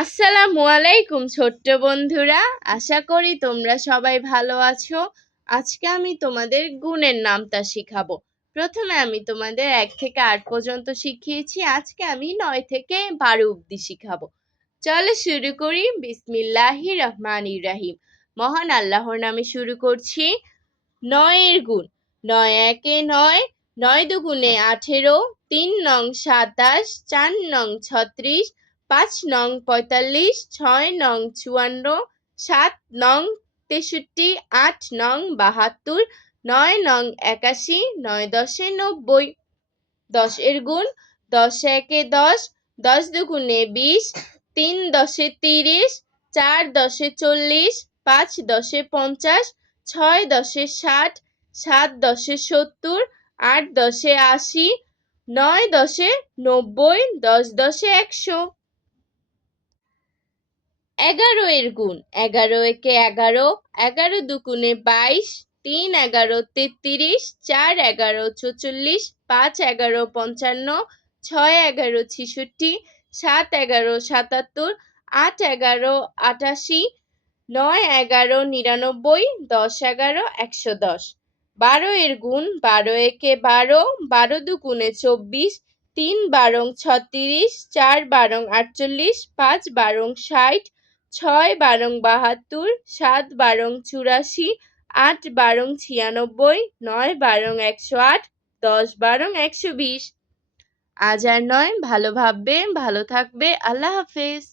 আসসালামু আলাইকুম ছোট্ট বন্ধুরা, আশা করি তোমরা সবাই ভালো আছো। আজকে আমি তোমাদের গুণের নামতা শিখাবো। প্রথমে আমি তোমাদের 1 থেকে 8 পর্যন্ত শিখিয়েছি, আজকে আমি 9 থেকে 12 অবধি শিখাবো। চলো শুরু করি। বিসমিল্লাহির রহমানির রহিম। মহান আল্লাহর নামে শুরু করছি। 9 এর গুণ। 9 একে 9, 9 দুগুণে 18, 3 নং 27, 4 নং 36, 5 নং 45, 6 নং 54, 7 নং 63, 8 নং 72, 9 নং 81, 9 দশে 90। 10 এর গুণ। 10 একে 10, 10 দুগুণে 20, 3 দশে 30, 4 দশে 40, 5 দশে 50, 6 দশে 60, 7 দশে 70, 8 দশে 80, 9 দশে 90, 10 দশে 100। 11 এর গুণ। 11 একে 11, 11 দুগুণে 22, 3 11 33, 4 11 44, 5 11 55, 6 11 66, 7 11 77, 8 11 88, 9 11 99, 10 11 110। 12 এর গুণ। 12 একে 12, 12 দুগুণে 24, 3 12 36, 4 12 48, 5 12 60, 6 12 72, 7 12 84, 8 12 96, 9 12 108, 10 12 120। আজ আর নয়, ভালো ভাববে, ভালো থাকবে। আল্লাহ হাফেজ।